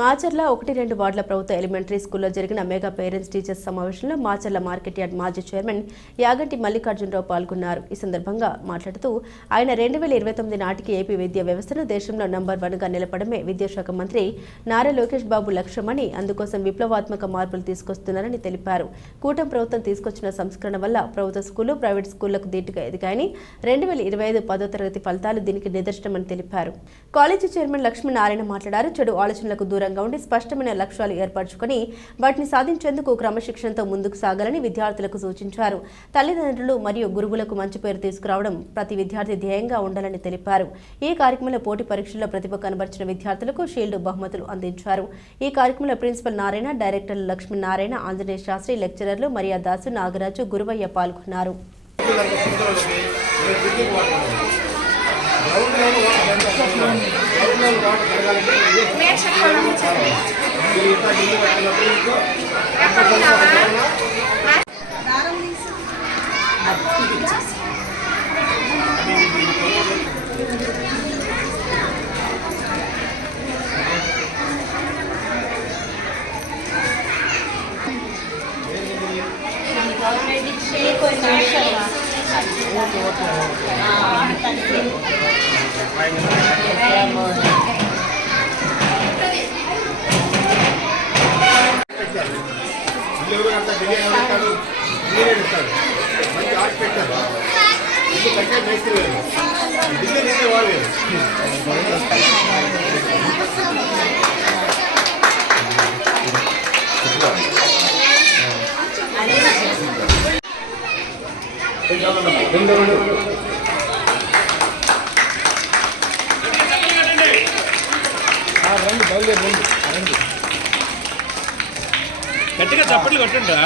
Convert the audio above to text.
మాచర్ల ఒకటి రెండు వార్డుల ప్రభుత్వ ఎలిమెంటరీ స్కూల్లో జరిగిన మెగా పేరెంట్స్ టీచర్స్ సమావేశంలో మాచర్ల మార్కెట్ యార్డ్ మాజీ చైర్మన్ యాగంటి మల్లికార్జునరావు పాల్గొన్నారు. ఈ సందర్భంగా మాట్లాడుతూ ఆయన రెండు వేల ఇరవై తొమ్మిది నాటికి ఏపీ విద్యా వ్యవస్థను దేశంలో నంబర్ వన్గా నిలపడమే విద్యాశాఖ మంత్రి నారా లోకేష్ బాబు లక్ష్యమని అందుకోసం విప్లవాత్మక మార్పులు తీసుకొస్తున్నారని తెలిపారు. కూటమి ప్రభుత్వం తీసుకొచ్చిన సంస్కరణ వల్ల ప్రభుత్వ స్కూలు ప్రైవేట్ స్కూళ్ళకు దీటుగా ఎదిగాయని రెండు వేల ఇరవై ఐదు పదో తరగతి ఫలితాలు దీనికి నిదర్శనమని తెలిపారు. కాలేజీ చైర్మన్ లక్ష్మీనారాయణ మాట్లాడారు. చెడు ఆలోచనలకు దూరం దూరంగా ఉండి స్పష్టమైన లక్ష్యాలు ఏర్పరచుకుని వాటిని సాధించేందుకు క్రమశిక్షణతో ముందుకు సాగాలని విద్యార్థులకు సూచించారు తల్లిదండ్రులు మరియు గురువులకు మంచి పేరు తీసుకురావడం ప్రతి విద్యార్థి ధ్యేయంగా ఉండాలని తెలిపారు ఈ కార్యక్రమంలో పోటీ పరీక్షల్లో ప్రతిభ కనబరిచిన విద్యార్థులకు షీల్డ్ బహుమతులు అందించారు ఈ కార్యక్రమంలో ప్రిన్సిపల్ నారాయణ డైరెక్టర్ లక్ష్మీ నారాయణ ఆంజనేయ శాస్త్రి లెక్చరర్లు మరియా దాసు నాగరాజు గురువయ్య పాల్గొన్నారు Ah, tá bem. డెలివరీ అంతా బిర్యానీ ఇస్తాడు బిర్యానీ ఇస్తాడు మంచి ఆర్ట్ పెట్టారు. ఇల్లు కట్టే మేస్త్రి లేదు బిర్యానీ ఇస్తే వాళ్ళు వేరు గట్టిగా చప్పట్లు కొట్టండి